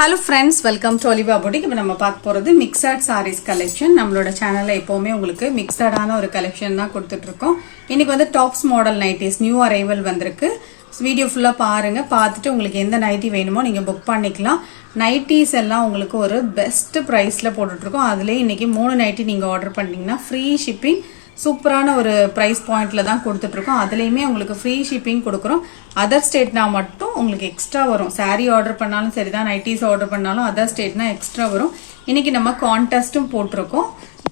Hello friends, welcome to Oliva Boutique. இப்போ நம்ம பார்க்க போறது mixed sarees collection. நம்மளோட சேனல்ல எப்பவுமே உங்களுக்கு mixedஆன ஒரு collection தான் கொடுத்துட்டு இருக்கோம். இன்னைக்கு வந்து tops model nighties new arrival வந்திருக்கு. வீடியோ ஃபுல்லா பாருங்க. பார்த்துட்டு உங்களுக்கு எந்த நைட்டி வேணுமோ நீங்க புக் பண்ணிக்கலாம். நைட்டிஸ் எல்லாம் உங்களுக்கு ஒரு பெஸ்ட் பிரைஸ்ல போட்டுட்டு இருக்கோம். அதுலயே இன்னைக்கு 3 நைட்டி நீங்க ஆர்டர் பண்ணீங்கன்னா ஃப்ரீ ஷிப்பிங் சூப்பரான ஒரு பிரைஸ் பாயிண்ட்ல தான் கொடுத்துட்டு இருக்கோம். அதுலயுமே உங்களுக்கு ஃப்ரீ ஷிப்பிங் கொடுக்குறோம். அதர் ஸ்டேட்னா மட்டும் உங்களுக்கு எக்ஸ்ட்ரா வரும். சாரி ஆர்டர் பண்ணாலும் சரிதான், நைட்டிஸ் ஆர்டர் பண்ணாலும் அதர் ஸ்டேட்னா எக்ஸ்ட்ரா வரும். இன்னைக்கு நம்ம கான்டெஸ்டும் போட்டிருக்கோம்.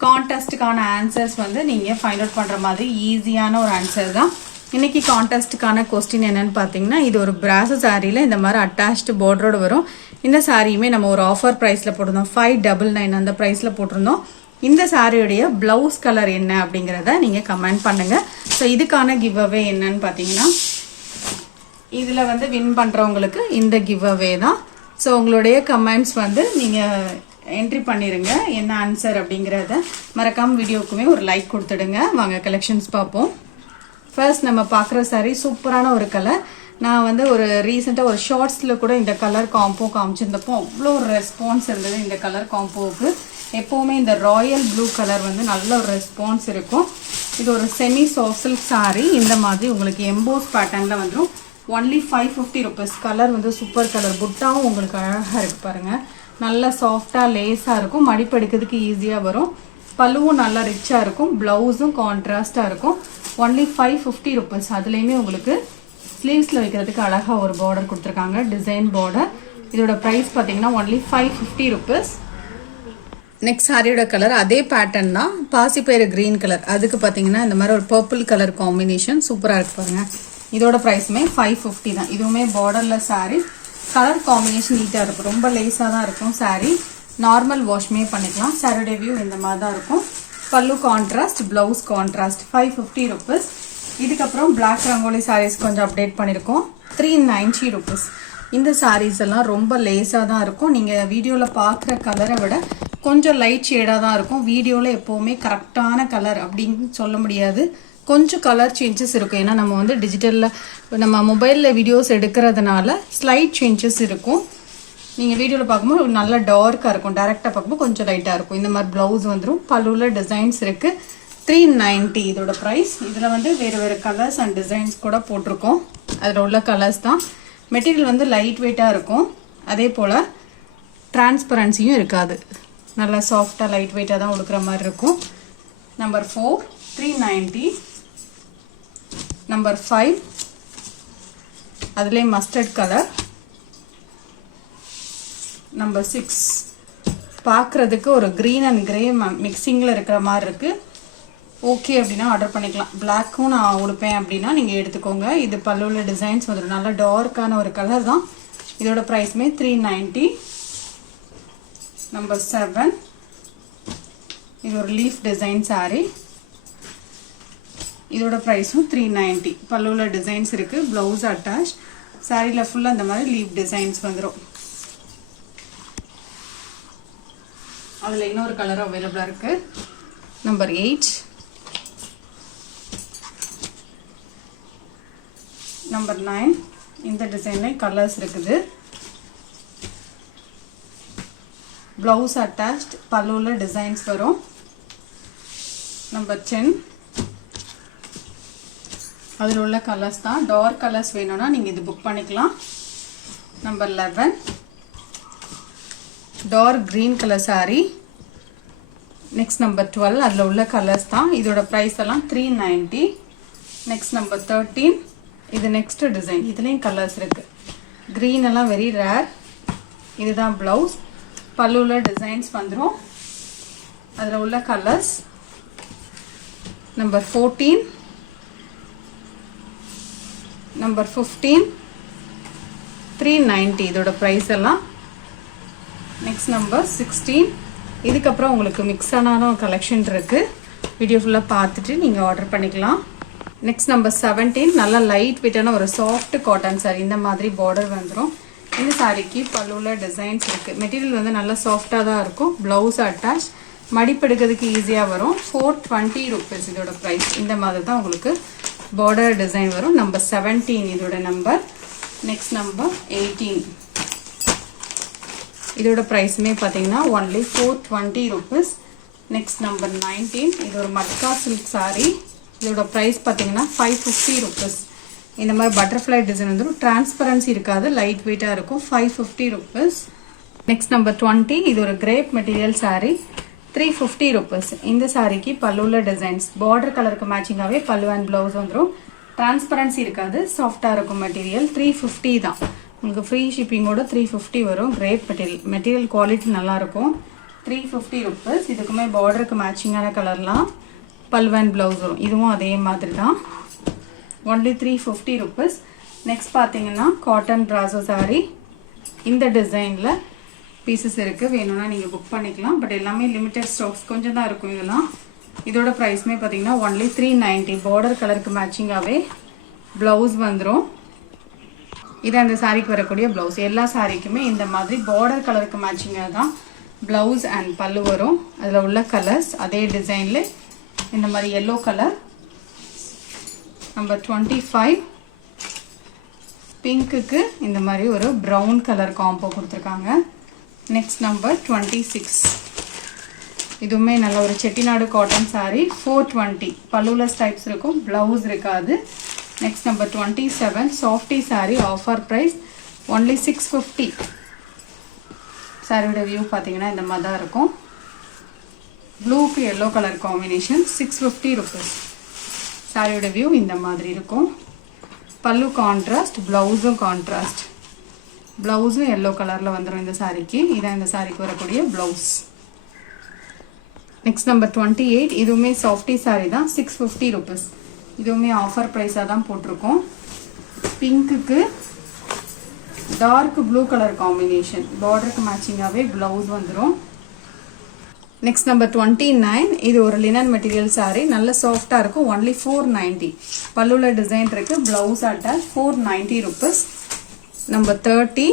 கான்டெஸ்ட்டுக்கான ஆன்சர்ஸ் வந்து நீங்க ஃபைண்ட் அவுட் பண்ற மாதிரி ஈஸியான ஒரு ஆன்சர் தான். இன்னைக்கு கான்டெஸ்ட்டுக்கான கொஸ்டின் என்னன்னு பாத்தீங்கன்னா, இது ஒரு பிராஸ் சாரியில இந்த மாதிரி அட்டாச்டு பார்டரோட வரும். இந்த சாரியுமே நம்ம ஒரு ஆஃபர் பிரைஸ்ல போட்டிருந்தோம். 599 அந்த பிரைஸ்ல போட்டிருந்தோம். இந்த சாரியுடைய பிளவுஸ் கலர் என்ன அப்படிங்கறத நீங்க கமெண்ட் பண்ணுங்க. ஸோ இதுக்கான கிவ் அவே என்னன்னு பாத்தீங்கன்னா, இதுல வந்து வின் பண்றவங்களுக்கு இந்த கிவ் அவே தான். ஸோ உங்களுடைய கமெண்ட்ஸ் வந்து நீங்க என்ட்ரி பண்ணிருங்க, என்ன ஆன்சர் அப்படிங்கறத. மறக்காம வீடியோக்குமே ஒரு லைக் கொடுத்துடுங்க. வாங்க கலெக்ஷன்ஸ் பார்ப்போம். ஃபர்ஸ்ட் நம்ம பார்க்குற சாரி சூப்பரான ஒரு கலர். நான் வந்து ஒரு ரீசெண்டாக ஒரு ஷார்ட்ஸ்ல கூட இந்த கலர் காம்போ காமிச்சிருந்தப்போ அவ்வளோ ஒரு ரெஸ்பான்ஸ் இருந்தது இந்த கலர் காம்போவுக்கு. எப்போவுமே இந்த ராயல் ப்ளூ கலர் வந்து நல்ல ஒரு ரெஸ்பான்ஸ் இருக்கும். இது ஒரு செமி சாஃப்ட் சில்க் சாரி. இந்த மாதிரி உங்களுக்கு எம்போஸ் பேட்டர்னில் வந்துடும். Only 550 rupees. கலர் வந்து சூப்பர் கலர். புட்டாவும் உங்களுக்கு அழகாக இருக்கு பாருங்க. நல்லா சாஃப்டாக லேஸாக இருக்கும். மடிப்பெடுக்கிறதுக்கு ஈஸியாக வரும். பல்லுவும் நல்லா ரிச்சாக இருக்கும். பிளவுஸும் கான்ட்ராஸ்டாக இருக்கும். Only 550 rupees. அதுலேயுமே உங்களுக்கு ஸ்லீவ்ஸில் வைக்கிறதுக்கு அழகாக ஒரு பார்டர் கொடுத்துருக்காங்க, டிசைன் பார்டர். இதோட ப்ரைஸ் பார்த்தீங்கன்னா ஒன்லி 550 rupees. நெக்ஸ்ட் சாரியோட கலர் அதே பேட்டர்ன் தான், பாசிப்பயிறு கிரீன் கலர். அதுக்கு பார்த்தீங்கன்னா இந்த மாதிரி ஒரு பர்பிள் கலர் காம்பினேஷன் சூப்பராக இருக்கு பாருங்க. இதோட ப்ரைஸுமே 550 தான். இதுவுமே பார்டர்ல சாரி. கலர் காம்பினேஷன் நீட்டாக இருக்கும். ரொம்ப லேஸாக தான் இருக்கும் சாரி. நார்மல் வாஷ்மே பண்ணிக்கலாம். சாரியோட வியூ இந்த மாதிரி தான் இருக்கும். பல்லு கான்ட்ராஸ்ட், பிளவுஸ் கான்ட்ராஸ்ட். 550 rupees. இதுக்கப்புறம் பிளாக் ரங்கோலி சாரீஸ் கொஞ்சம் அப்டேட் பண்ணியிருக்கோம். 390 rupees. இந்த சாரீஸ் எல்லாம் ரொம்ப லேஸாக தான் இருக்கும். நீங்கள் வீடியோவில் பார்க்குற கலரை விட கொஞ்சம் லைட் ஷேடாக தான் இருக்கும். வீடியோவில் எப்போவுமே கரெக்டான கலர் அப்படின்னு சொல்ல முடியாது. கொஞ்சம் கலர் சேஞ்சஸ் இருக்கும். ஏன்னா நம்ம வந்து டிஜிட்டலில் நம்ம மொபைலில் வீடியோஸ் எடுக்கிறதுனால ஸ்லைட் சேஞ்சஸ் இருக்கும். நீங்கள் வீடியோவில் பார்க்கும்போது நல்ல டார்க்காக இருக்கும். டேரெக்டாக பார்க்கும்போது கொஞ்சம் லைட்டாக இருக்கும். இந்த மாதிரி ப்ளவுஸ் வந்துடும். பல்லுவில் டிசைன்ஸ் இருக்குது. 390 இதோட ப்ரைஸ். இதில் வந்து வேறு வேறு கலர்ஸ் அண்ட் டிசைன்ஸ் கூட போட்டிருக்கோம். அதில் உள்ள கலர்ஸ் தான். மெட்டீரியல் வந்து லைட் வெயிட்டாக இருக்கும். அதே போல் டிரான்ஸ்பரன்சியும் இருக்காது. நல்லா சாஃப்டாக லைட் வெயிட்டாக தான் உடுக்கிற மாதிரி இருக்கும். நம்பர் 4 390. நம்பர் 5 அதுலேயே மஸ்டர்ட் கலர். நம்பர் 6 பார்க்குறதுக்கு ஒரு க்ரீன் அண்ட் கிரே மிக்சிங்கில் இருக்கிற மாதிரி இருக்குது. ஓகே அப்படின்னா ஆர்டர் பண்ணிக்கலாம். பிளாக்கும் நான் உடுப்பேன் அப்படின்னா நீங்கள் எடுத்துக்கோங்க. இது பல்லுவில் டிசைன்ஸ் வந்துடும். நல்லா டார்க்கான ஒரு கலர் தான். இதோட ப்ரைஸுமே 390. நம்பர் 7 இது ஒரு லீஃப் டிசைன் சாரி. இதோட ப்ரைஸும் 390. பல்லுவில் டிசைன்ஸ் இருக்குது. Blouse attach. சாரியில் ஃபுல்லாக இந்த மாதிரி லீஃப் டிசைன்ஸ் வந்துடும். அதில் இன்னொரு கலர் அவைலபிளாக இருக்குது. நம்பர் 8 நம்பர் 9 இந்த டிசைனில் கலர்ஸ் இருக்குது. Blouse attached. பல்லுவில் டிசைன்ஸ் வரும். நம்பர் 10 அதில் உள்ள கலர்ஸ் தான். டார்க் கலர்ஸ் வேணும்னா நீங்கள் இது புக் பண்ணிக்கலாம். Number 11 dark green colour sari. Next number 12 அதில் உள்ள கலர்ஸ் தான். இதோட ப்ரைஸ் எல்லாம் 390. நெக்ஸ்ட் நம்பர் 13 இது நெக்ஸ்ட் டிசைன். இதுலேயும் கலர்ஸ் இருக்கு. கிரீன் எல்லாம் வெரி ரேர். இதுதான் பிளவுஸ். பல்லுவில் டிசைன்ஸ் வந்துடும். அதில் உள்ள கலர்ஸ். நம்பர் 14 நம்பர் 15 390 இதோட ப்ரைஸ் எல்லாம். நெக்ஸ்ட் நம்பர் 16 இதுக்கப்புறம் உங்களுக்கு மிக்ஸான கலெக்ஷன் இருக்கு. வீடியோ ஃபுல்லாக பார்த்துட்டு நீங்கள் ஆர்டர் பண்ணிக்கலாம். நெக்ஸ்ட் நம்பர் 17 நல்லா லைட் வெயிட்டான ஒரு சாஃப்ட் காட்டன் சாரி. இந்த மாதிரி பார்டர் வந்துடும். இந்த சாரிக்கு பல்லுவில் டிசைன்ஸ் இருக்கு. மெட்டீரியல் வந்து நல்லா சாஃப்டாக தான் இருக்கும். Blouse attach. மடிப்பெடுக்கிறதுக்கு ஈஸியாக வரும். 420 rupees இதோட ப்ரைஸ். இந்த மாதிரி தான் உங்களுக்கு பார்டர் டிசைன் வரும். நம்பர் 17 இதோட நம்பர். நெக்ஸ்ட் நம்பர் 18 இதோட ப்ரைஸுமே பார்த்தீங்கன்னா ஒன்லி 420 rupees. நெக்ஸ்ட் நம்பர் 19, இது ஒரு மட்கா சில்க் saree. இதோட ப்ரைஸ் பார்த்தீங்கன்னா 550 rupees. இந்த மாதிரி பட்டர்ஃப்ளை டிசைன் வந்துடும், டிரான்ஸ்பரன்சி இருக்காது, லைட் வெயிட்டாக இருக்கும். 550 rupees. நெக்ஸ்ட் நம்பர் 20, இது ஒரு கிரேப் மெட்டீரியல் saree. 350 rupees. இந்த சாரிக்கு பல்லுல டிசைன்ஸ் பார்டர் கலருக்கு மேட்சிங்காகவே பல்லு அண்ட் ப்ளவுஸ் வந்துடும். டிரான்ஸ்பரன்சி இருக்காது, சாஃப்டாக இருக்கும் மெட்டீரியல். 350 தான். உங்களுக்கு ஃப்ரீ ஷிப்பிங்கோட 350 வரும். கிரேப் மெட்டீரியல் குவாலிட்டி நல்லாயிருக்கும். 350 rupees. இதுக்குமே பார்டருக்கு மேட்சிங்கான கலர்லாம் பல்லு அண்ட் ப்ளவுஸ் வரும். இதுவும் அதே மாதிரி தான். Only 350 rupees. நெக்ஸ்ட் பார்த்தீங்கன்னா காட்டன் பிராசோ saree. இந்த டிசைனில் பீசஸ் இருக்குது, வேணும்னா நீங்கள் புக் பண்ணிக்கலாம். பட் எல்லாமே லிமிட்டட் ஸ்டாக்ஸ் கொஞ்சம் தான் இருக்கும் இதெல்லாம். இதோட ப்ரைஸுமே பார்த்தீங்கன்னா ஒன்லி 390. பார்டர் கலருக்கு மேட்சிங்காகவே ப்ளவுஸ் வந்துடும். இது அந்த சாரிக்கு வரக்கூடிய ப்ளவுஸ். எல்லா சாரிக்குமே இந்த மாதிரி பார்டர் கலருக்கு மேட்சிங்காக தான் ப்ளவுஸ் அண்ட் பல்லு வரும். அதில் உள்ள கலர்ஸ் அதே டிசைனில் இந்த மாதிரி எல்லோ கலர். நம்பர் 25, பிங்க்குக்கு இந்த மாதிரி ஒரு ப்ரௌன் கலர் காம்போ கொடுத்துருக்காங்க. நெக்ஸ்ட் நம்பர் 26, இதுவுமே நல்ல ஒரு செட்டிநாடு காட்டன் saree. 420. பல்லுல ஸ்டைப்ஸ் இருக்கும், ப்ளவுஸ் இருக்காது. Next number 27, softy saree. Offer price only 650. சாரியோட வியூ பார்த்தீங்கன்னா இந்த மாதிரி தான் இருக்கும். ப்ளூக்கு எல்லோ கலர் காம்பினேஷன். 650 rupees. சாரியோட வியூ இந்த மாதிரி இருக்கும். பல்லு கான்ட்ராஸ்ட், ப்ளவுஸும் கான்ட்ராஸ்ட். ப்ளவுஸும் எல்லோ கலரில் வந்துடும் இந்த சாரிக்கு. இதான் இந்த சாரிக்கு வரக்கூடிய ப்ளவுஸ். நெக்ஸ்ட் நம்பர் 28, இதுவுமே சாஃப்டி saree தான். 650 rupees. இதுவுமே ஆஃபர் ப்ரைஸாக தான் போட்டிருக்கோம். பிங்க்குக்கு டார்க் ப்ளூ கலர் காம்பினேஷன், பார்டருக்கு மேட்சிங்காகவே ப்ளவுஸ் வந்துடும். நெக்ஸ்ட் நம்பர் 29, இது ஒரு லினன் மெட்டீரியல் saree. நல்ல சாஃப்டாக இருக்கும். ஒன்லி 490. பல்லுல டிசைன் இருக்குது, ப்ளவுஸ் அட்டாச். 490 rupees. நம்பர் 30,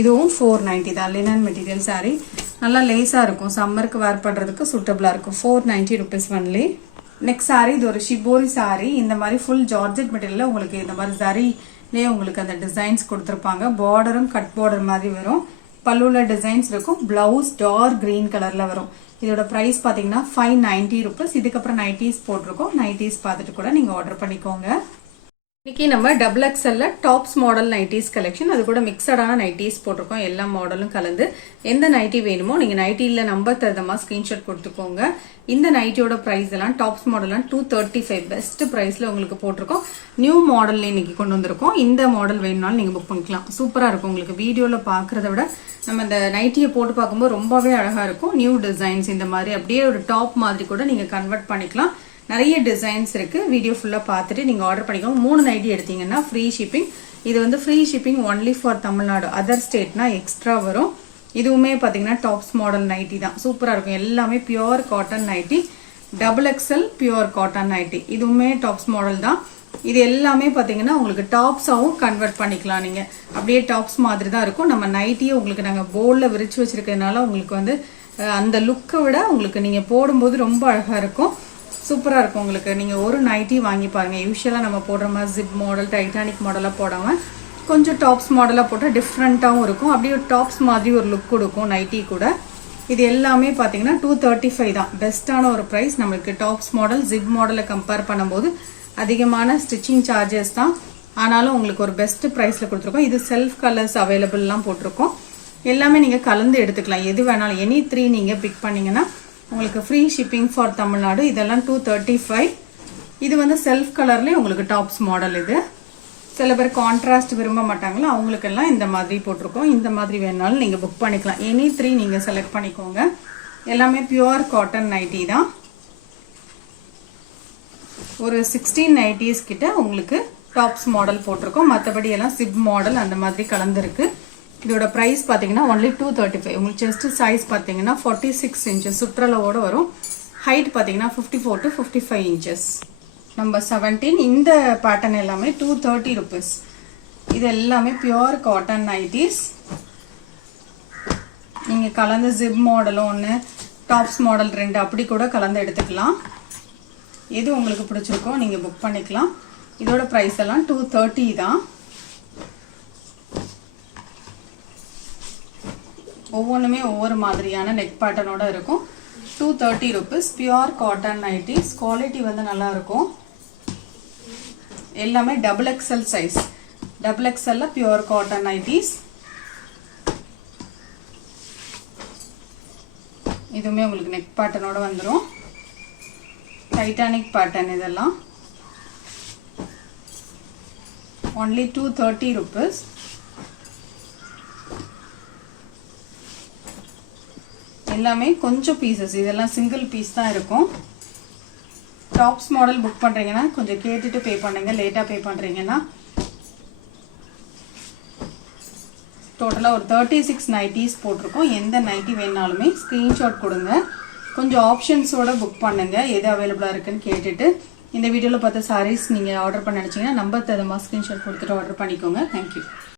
இதுவும் 490 தான். Linen material saree. நல்லா லேஸாக இருக்கும், சம்மருக்கு வேர் பண்ணுறதுக்கு சூட்டபிளாக இருக்கும். 490 rupees ஒன்லி. நெக்ஸ்ட் saree, இது ஒரு ஷிபோரி saree. இந்த மாதிரி ஃபுல் ஜார்ஜெட் மெட்டீரியலில் உங்களுக்கு இந்த மாதிரி சரிலே உங்களுக்கு அந்த டிசைன்ஸ் கொடுத்துருப்பாங்க. பார்டரும் கட் பார்டர் மாதிரி வரும். பல்லுல டிசைன்ஸ் இருக்கும். ப்ளவுஸ் டார்க் கிரீன் கலரில் வரும். இதோட ப்ரைஸ் பார்த்தீங்கன்னா 590 rupees. இதுக்கப்புறம் நைட்டிஸ் போட்டிருக்கோம். நைட்டிஸ் பார்த்துட்டு கூட நீங்கள் ஆர்டர் பண்ணிக்கோங்க. இன்னைக்கு நம்ம XXL tops model nighties collection, அது கூட மிக்சடான நைட்டிஸ் போட்டிருக்கோம். எல்லா மாடலும் கலந்து எந்த நைட்டி வேணுமோ நீங்கள் நைட்டியில் நம்பர் தருதமா ஸ்க்ரீன்ஷாட் கொடுத்துக்கோங்க. இந்த நைட்டியோட ப்ரைஸ் எல்லாம் டாப்ஸ் மாடல்லாம் 235 பெஸ்ட் ப்ரைஸில் உங்களுக்கு போட்டிருக்கோம். நியூ மாடலில் இன்னைக்கு கொண்டு வந்திருக்கோம். இந்த மாடல் வேணும்னாலும் நீங்கள் புக் பண்ணிக்கலாம். சூப்பராக இருக்கும். உங்களுக்கு வீடியோவில் பார்க்குறத விட நம்ம இந்த நைட்டியை போட்டு பார்க்கும்போது ரொம்பவே அழகாக இருக்கும். நியூ டிசைன்ஸ் இந்த மாதிரி அப்படியே ஒரு டாப் மாதிரி கூட நீங்கள் கன்வெர்ட் பண்ணிக்கலாம். நிறைய டிசைன்ஸ் இருக்கு. வீடியோ ஃபுல்லா பார்த்துட்டு நீங்க ஆர்டர் பண்ணிக்கோங்க. 3 நைட்டி எடுத்தீங்கன்னா ஃப்ரீ ஷிப்பிங். இது வந்து free shipping only for Tamil Nadu. Other ஸ்டேட்னா எக்ஸ்ட்ரா வரும். இதுவுமே பாத்தீங்கன்னா டாப்ஸ் மாடல் நைட்டி தான். சூப்பரா இருக்கும். எல்லாமே pure cotton nightie. XXL pure cotton nightie. இதுவுமே டாப்ஸ் மாடல் தான். இது எல்லாமே பாத்தீங்கன்னா உங்களுக்கு டாப்ஸாவும் கன்வெர்ட் பண்ணிக்கலாம். நீங்க அப்படியே டாப்ஸ் மாதிரி தான் இருக்கும். நம்ம நைட்டியை உங்களுக்கு நாங்க போல்ல விரிச்சு வச்சிருக்கிறதுனால உங்களுக்கு வந்து அந்த லுக்கை விட உங்களுக்கு நீங்க போடும்போது ரொம்ப அழகா இருக்கும். சூப்பராக இருக்கும். உங்களுக்கு நீங்கள் ஒரு நைட்டி வாங்கி பாருங்கள். யூஸ்வலாக நம்ம போடுற மாதிரி ஜிப் மாடல் டைட்டானிக் மாடலாக போடாமல் கொஞ்சம் டாப்ஸ் மாடலாக போட்டால் டிஃப்ரெண்ட்டாகவும் இருக்கும். அப்படியே ஒரு டாப்ஸ் மாதிரி ஒரு லுக் கொடுக்கும் நைட்டி கூட. இது எல்லாமே பார்த்தீங்கன்னா 235 தான். பெஸ்ட்டான ஒரு ப்ரைஸ். நம்மளுக்கு டாப்ஸ் மாடல் ஜிப் மாடலை கம்பேர் பண்ணும்போது அதிகமான ஸ்டிச்சிங் சார்ஜஸ் தான். ஆனாலும் உங்களுக்கு ஒரு பெஸ்ட் ப்ரைஸில் கொடுத்துருக்கோம். இது செல்ஃப் கலர்ஸ் அவைலபிள்லாம் போட்டிருக்கோம். எல்லாமே நீங்கள் கலந்து எடுத்துக்கலாம். எது வேணாலும் எனி 3 நீங்கள் பிக் பண்ணிங்கன்னா உங்களுக்கு ஃப்ரீ ஷிப்பிங் ஃபார் தமிழ்நாடு. இதெல்லாம் 235. இது வந்து செல்ஃப் கலர்லேயே உங்களுக்கு டாப்ஸ் மாடல். இது சில பேர் கான்ட்ராஸ்ட் விரும்ப மாட்டாங்களோ அவங்களுக்கெல்லாம் இந்த மாதிரி போட்டிருக்கோம். இந்த மாதிரி வேணாலும் நீங்கள் புக் பண்ணிக்கலாம். எனி 3 நீங்கள் செலக்ட் பண்ணிக்கோங்க. எல்லாமே பியூர் காட்டன் நைட்டி தான். ஒரு 16 நைட்டிஸ் கிட்ட உங்களுக்கு டாப்ஸ் மாடல் போட்டிருக்கோம். மற்றபடி எல்லாம் சிப் மாடல் அந்த மாதிரி கலந்துருக்கு. இதோட பிரைஸ் பாத்தீங்கன்னா ஒன்லி 235. உங்களுக்கு செஸ்ட் சைஸ் பாத்தீங்கன்னா 46 இன்ச்சஸ் சுற்றளவோட வரும். ஹைட் பாத்தீங்கன்னா 54 to 55 இன்ச்சஸ். நம்பர் 17, இந்த பேட்டர்ன் எல்லாமே 230 rupees. இது எல்லாமே பியூர் காட்டன் நைட்டிஸ். நீங்க கலந்து ஜிப் மாடலும் ஒன்று, டாப்ஸ் மாடல் 2 அப்படி கூட கலந்து எடுத்துக்கலாம். எது உங்களுக்கு பிடிச்சிருக்கோ நீங்க புக் பண்ணிக்கலாம். இதோட பிரைஸ் எல்லாம் 230 தான். ஒவ்வொன்றுமே ஒவ்வொரு மாதிரியான நெக் பேட்டர்னோட இருக்கும். 230 rupees. Pure cotton nighties. Quality வந்து நல்லா இருக்கும். எல்லாமே டபுள் எக்ஸ்எல் சைஸ். டபுள் எக்ஸ்எல்ல பியூர் காட்டன் நைட்டிஸ். இதுவுமே உங்களுக்கு நெக் பேட்டர்னோட வந்துடும். டைட்டானிக் பேட்டர்ன் இதெல்லாம். only 230 rupees. எல்லாமே கொஞ்சம் பீசஸ். இதெல்லாம் சிங்கிள் பீஸ் தான் இருக்கும். டாப்ஸ் மாடல் புக் பண்றீங்கன்னா கொஞ்சம் கேட்டுட்டு பே பண்ணுங்க. லேட்டா பே பண்றீங்கன்னா டோட்டலா ஒரு 36 நைட்டிஸ் போட்டிருக்கோம். எந்த நைட்டி வேணாலுமே ஸ்கிரீன்ஷாட் கொடுங்க. கொஞ்சம் ஆப்ஷன்ஸோட புக் பண்ணுங்க. எது அவைலபிளா இருக்குன்னு கேட்டுட்டு. இந்த வீடியோல பார்த்த சாரீஸ் நீங்க ஆர்டர் பண்ண நினைச்சீங்கன்னா நம்பர் தரமா ஸ்கிரீன்ஷாட் கொடுத்துட்டு ஆர்டர் பண்ணிக்கோங்க. தேங்க்யூ.